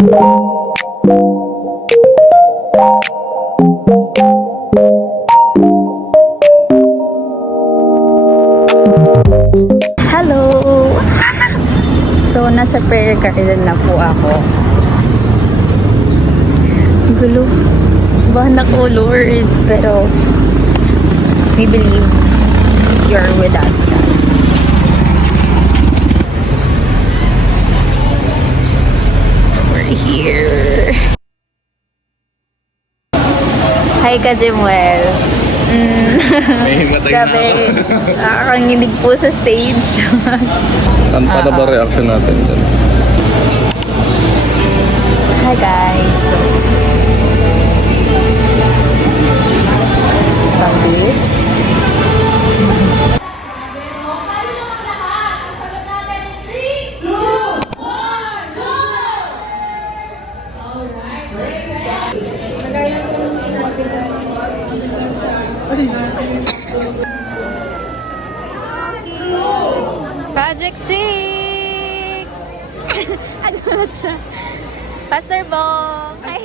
Hello! So, nasa prayer garden na po ako. Gulo. Bahanak ko, Lord. Pero, we believe you're with us, God. We're here. Hi, Ka Jimwell. Grabe, nakakanginig po sa stage. Ano ba reaction natin dyan? Hi guys. So, this. Project 6! Ano na siya? Pastor Bong! Hi!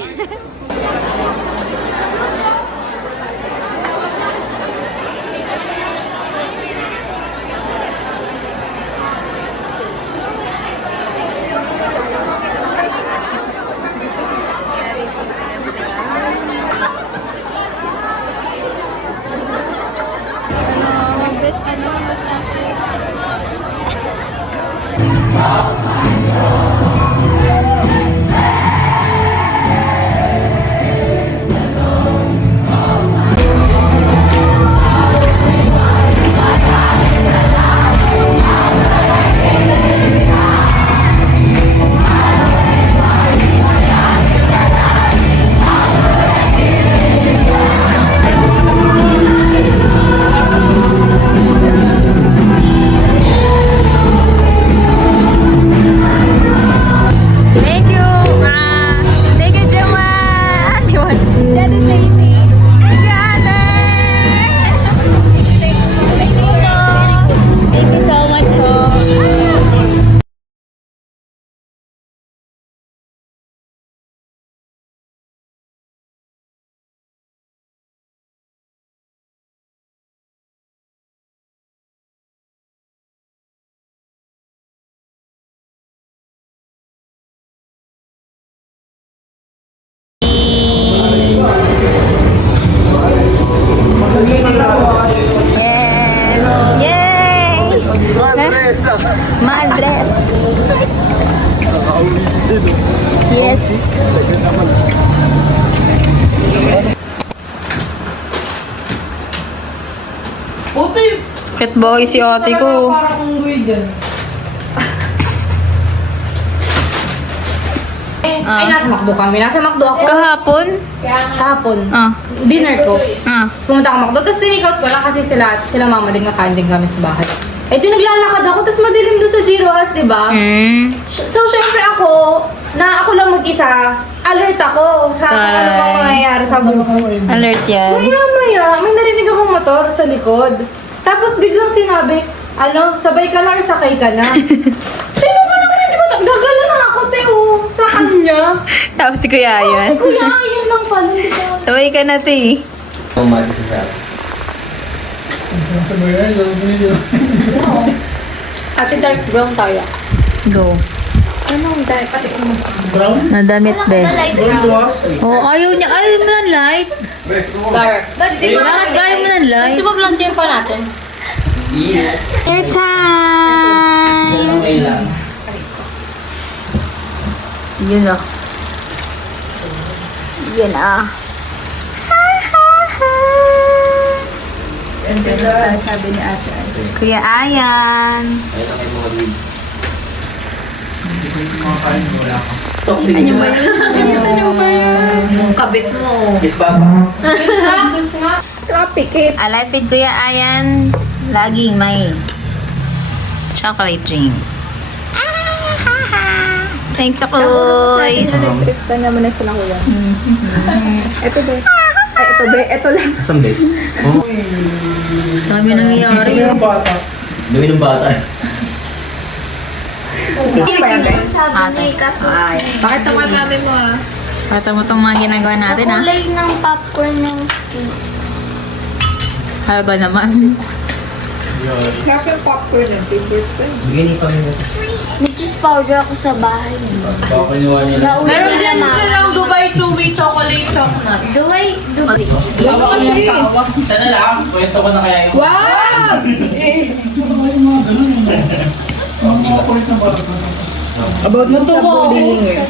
Madres. Yes. Ket boy si ate ko. Parang unggoy dyan. Ay, nasa McDo kami. Nasa McDo ako. Kahapon? Kahapon. Ah. Dinner ko. Ah. Pumunta ako McDo. Tapos tinikout ko lang kasi sila mama din kakain din kami sa bahay. Eh, di naglalakad ako. Tapos madilim doon sa Giroas, di ba? So, syempre ako lang mag-isa, alert ako sa kung ano bang mangyayari sa buhay. Alert yan. Maya, may narinig akong motor sa likod. Tapos biglang sinabi, sabay ka na or sakay ka na. Sino ka naman? Di ba? Gagala na ako, Teo. Sa kanya. Tapos si Kuya Ayan. Si Kuya Ayan lang pala. Di ba? Sabay ka na, te. Ate dark brown tayo. Go. Anong dark? Pati ko Nadamit, be. Oh, ayaw niya. Ayaw mo ng light. dark. Bakit ayaw mo ng light? Gusto mo blanch yung pa natin? Your time! Yun ah. Yan ah. Sabi ni Ate Kuya Ayan. Ano ba yun? Yung kabit mo. Pikit. Alipid Kuya Ayan. Laging may chocolate drink. Thank you, Kuy. Trip na muna sila kuya. Ito ba? Ay, ito ba? Ito lang. Saan ba? Dami nangyayari. Dami ng bata eh. Hindi ba yan, guys? Ate. Bakit naman namin mo ah? Pata mo itong mga ginagawa natin, ha? Kulay ng popcorn ng skin. Halaga naman. Sarap yung popcorn ng favorite ko. May cheese powder ako sa bahay. Nauwi Meron na din naman. silang Dubai Chewy Chocolate Chocolate. Duway. Sana lang, kwento ko na kaya yung... Wow! About mo sa bullying eh.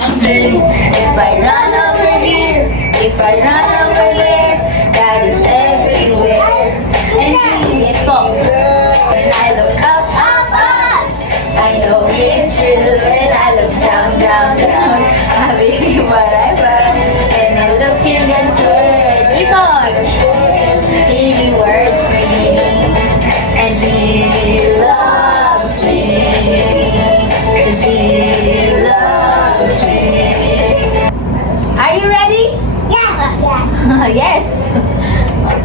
If I run over here, if I run over there, God is everywhere. And He is for. When I look up, up, up, I know He's real. When I look down, down, down, I believe what I found. And I look in God's word, He rewards me, and He loves me. 'Cause He loves me. Are you ready? Yes. Yes.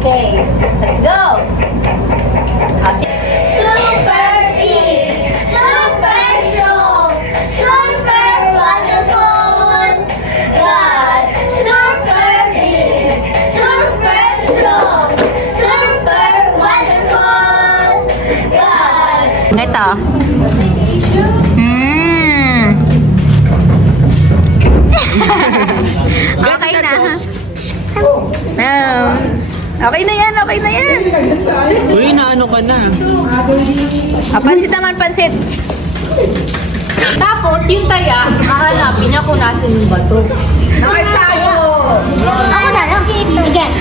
Okay, let's go. I'll see. Super big, super strong, super wonderful. God, super big, super strong, super wonderful. God. Ito. Okay na. Okay na yan, okay na yan. Uy, naano ka na? Pansit naman, pansit. Tapos, yung taya, hahanapin niya kung nasan yung bato. Nakitago! Ako na lang. Again.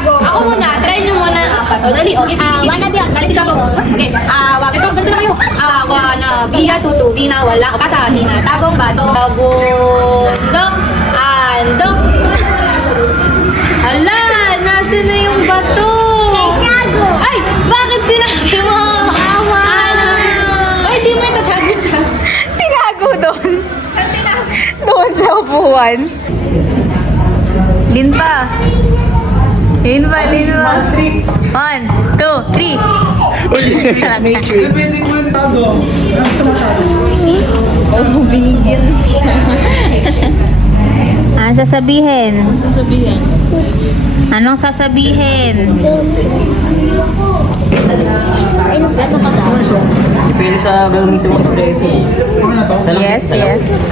Ako muna, try niyo muna ang apat. O, dali, okay. Wanna be on. Dali si Tato. Okay. Wag ito, ganito na kayo. Wanna be a tutubi na wala ka pa sa atin na tagong bato. Bundok, andok. Hala, nasan na yung bato? Tago. Ay, bakit sinabi mo? Ay, di mo itatago dyan. Tinago doon. Doon sa upuan. Lin pa. Lin pa, Lin pa. 1, 2, 3. Oh, binigyan siya. Anong sasabihin? Anong sasabihin? Depende sa gagamitin mo sa preso. Yes, yes.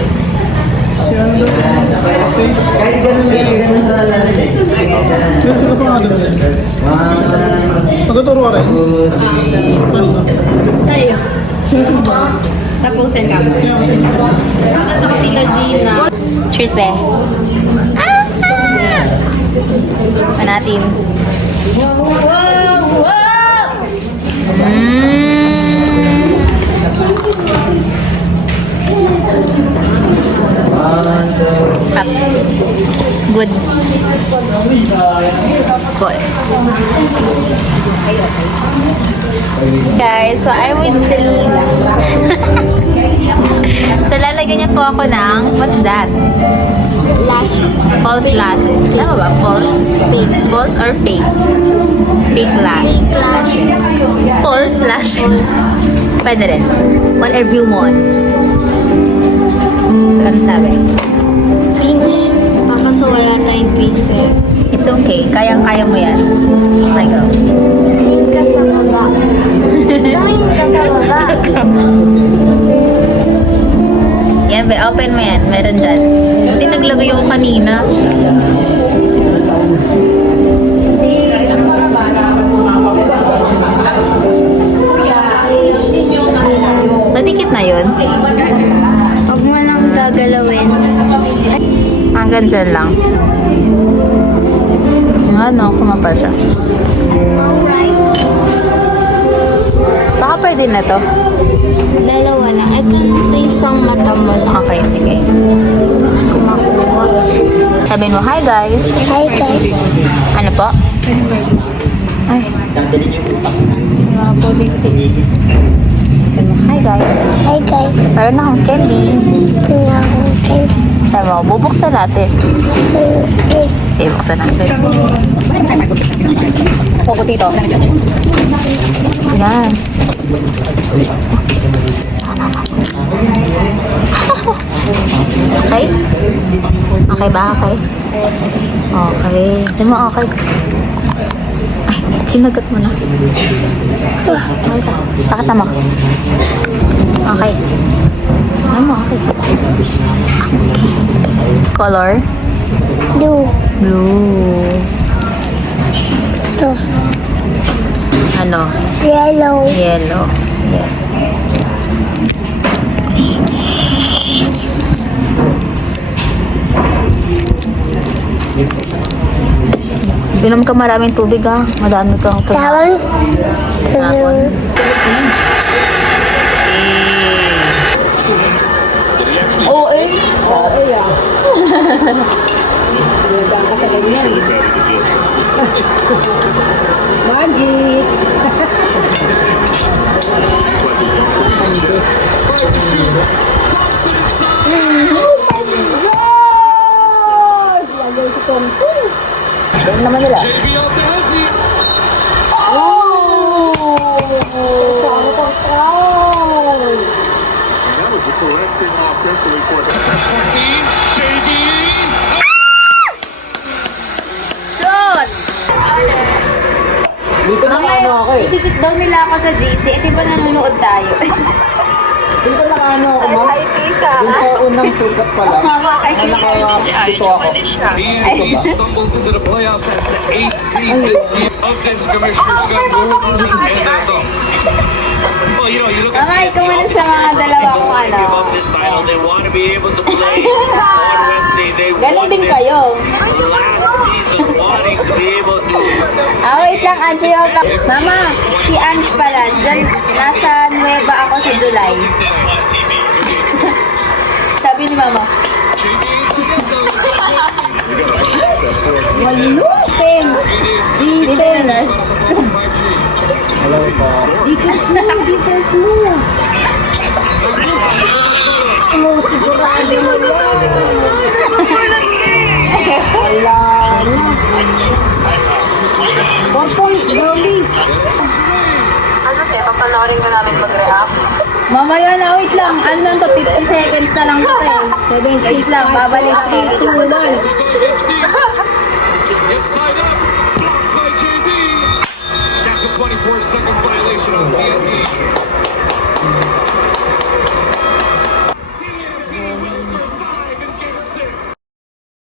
Kahit ganun na lang. Nagtuturo ka rin? Sa'yo. Tapusin ka. Ito ko tila Gina. Cheers, be. Natin. Wow! Wow! Up. Good. Good. Guys, so I'm with Celine. So lalagyan niya po ako ng, what's that? Lash. False lash. Tama ba? False? Fake. False or fake? Fake lash. Fake lashes. False lashes. Pwede rin. Whatever you want. So, ano sabi? Pinch. Baka so wala tayong pieces. It's okay. Kayang-kaya mo yan. Okay, go. Tingin ka sa baba. Tingin ka sa baba. Yan, be. Open mo yan. Meron dyan. Buti naglagay yung kanina. Madikit na yun. Huwag mo lang gagalawin. Hanggang dyan lang. Yung ano, kumapal siya. Alright. Baka pwede na to. Dalawa lang. Ito na sa isang mata mo lang. Okay, sige. Kumakuha. Sabi mo, hi guys. Hi guys. Ano po? Ay. Mga po dito. Sabi mo, hi guys. Hi guys. Meron na akong candy. Okay. Sabi mo, bubuksan natin. Okay, buksan natin. Popo dito. Yan. Okay? Okay ba? Okay? Okay. Sabi mo okay. Ay, kinagat mo na. Okay ka. Pakita mo. Okay. Sabi mo okay. Okay. Color? Do. Blue. Ito. Ano? Yellow. Yellow. Yes. Inom ka maraming tubig ha. Madami kang tubig. Tawon. Tawon. Oo eh. Oo eh ah. Talagang ka sa ganyan. Magic. Gosh! Lagay si Thompson. Doon naman nila. Oh! Kasama pang crowd. That was a correct thing offensively for the JB. Shot! Dito na ano ako eh. Itikit daw nila ako sa GC. Ito ba nanonood tayo? Dito na ano ako, ma'am. Ay, tita. Yung sa unang sukat pa lang. Mama, ay, Dito ako. He stumbled into the playoffs as the 8th seed this year. Offense Commissioner Scott Gordon and well, you know, you look Mama, ikaw muna sa mga dalawa kong ano. give up this title. They want to be able to play on Wednesday. They Ganon won din this kayo. last season, wanting to be able to. Wait lang, Ange. Mama, si Ange pala. Diyan, nasa Nueva ako sa July. Sabi ni Mama. Walo? Thanks. Defense. Defense mo. Oh, sigurado mo yan. Wala na. 4 points, Bobby. Ano te, papanoorin ka namin mag-react? Mamaya na, wait lang. Ano lang to, 50 seconds na lang kasi. 7, 6 lang, babalik 3, 2, 1. It's tied up. Blocked by JB. That's a 24-second violation on TNT.